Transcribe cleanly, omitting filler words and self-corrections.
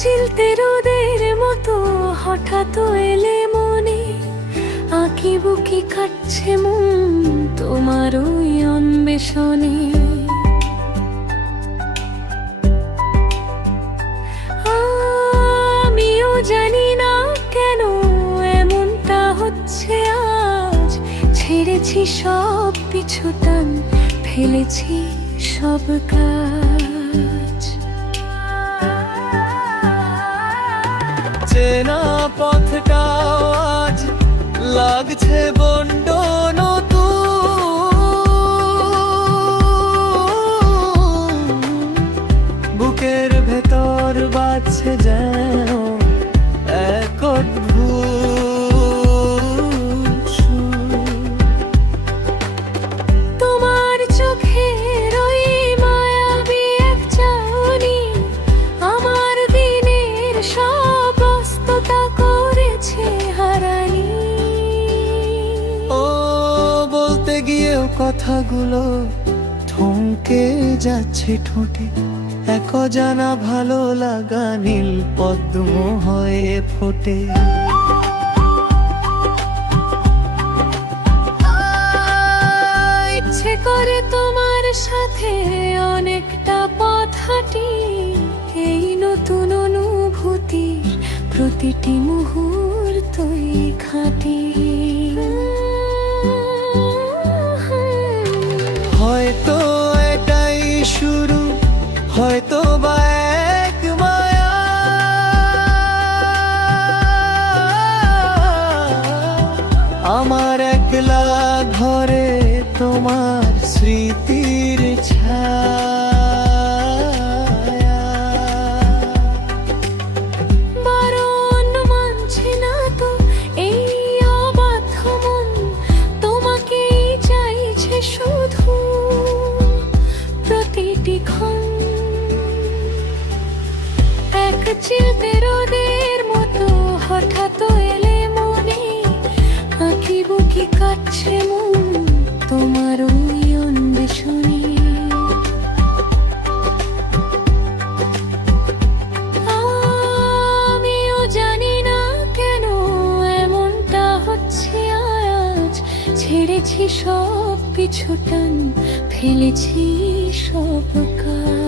চিলতে রোদের মতো হঠাৎ এলে মনে, আঁকি বুকি কাটছে মন তোমার ওই অন্বেষণে। আমিও জানি না কেন এমনটা হচ্ছে আজ, ছেড়েছি সব পিছু টান, ফেলেছি সব কাজ। চেনা পথটাও আজ লাগছে বড্ড নতুন, বুকের ভেতর বাজছে যেন এক অদ্ভুত সুর। তোমার চোখের ওই মায়াবী এক চাহনি আমার দিনের সব ব্যস্ততা করেছে হারানি। ও বলতে গিয়েও কথাগুলো থমকে যাচ্ছে ঠোঁটে, এক অজানা ভালো লাগা নীল পদ্ম হয়ে ফোটে। ইচ্ছে করে তোমার সাথে অনেকটা পথ হাঁটি, এই নতুন অনুভূতির প্রতিটি মুহূর্তই খাঁটি। হয়তো এটাই শুরু, হয়তো বা এক মায়া, আমার একলা ঘরে তোমার স্মৃতির ছায়া। বারণ মানছে না তো এই অবাধ্য মন, তোমাকেই চাইছে শুধু প্রতিটি ক্ষণ। এক চিলতে রোদের মতো হঠাৎ এলে মনে, আঁকি বুকি কাটছে মন তোমার ওই অন্বেষণে। আমিও জানি না কেন এমনটা হচ্ছে আজ, ছেড়েছি সব পিছু টান, ফেলেছি সব কাজ।